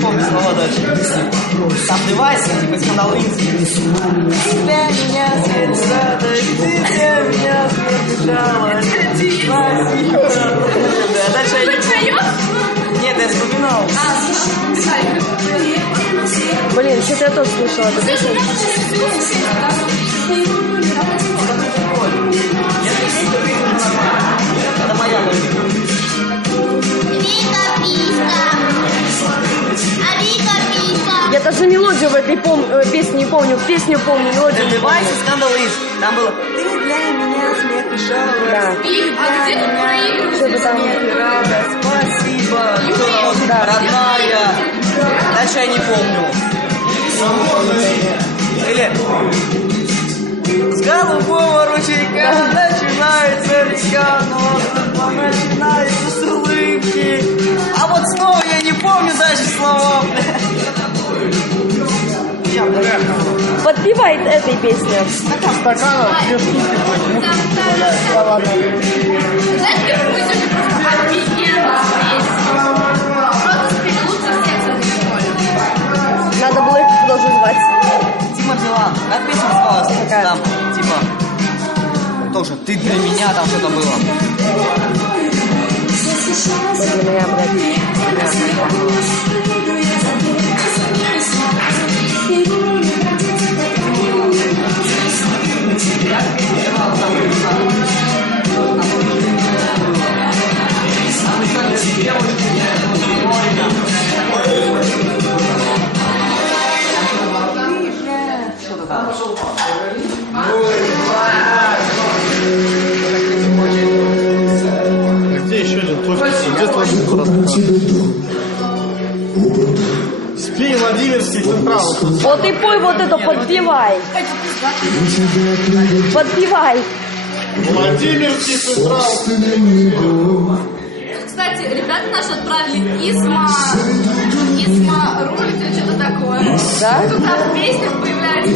Помню слова дальше. Там девайс, типа скандал Инки. Тебя меня ты тебя меня. Спасибо. Да, дальше я не? Нет, я вспоминал. Блин, что-то я тоже слышала эту песню. Даже мелодию в этой пом- э, песне не помню. Песню помню, мелодию и скандал Инки. Там было Ты для меня смех и шалость. Да. И- А где тут там. Радость, спасибо. Кто? Да. Родная. Дальше я не помню. Или с голубого ручейка начинается река, но начинается Подпевает этой песне. стаканов, две штуки. Да ладно. Надо было их тоже звать. Тима Билан. Как песня называлась? Какая? Там, типа, тоже ты для меня, там что-то было. Для меня, блядь. Где еще один творческий? Где твой город? Спи, Владимирский централ. Вот и пой вот это, подпевай. Подпевай. Владимирский централ. Кстати, ребята наши отправили Исма, Исма рулит или что-то такое. Да? Тут там в песнях появляется.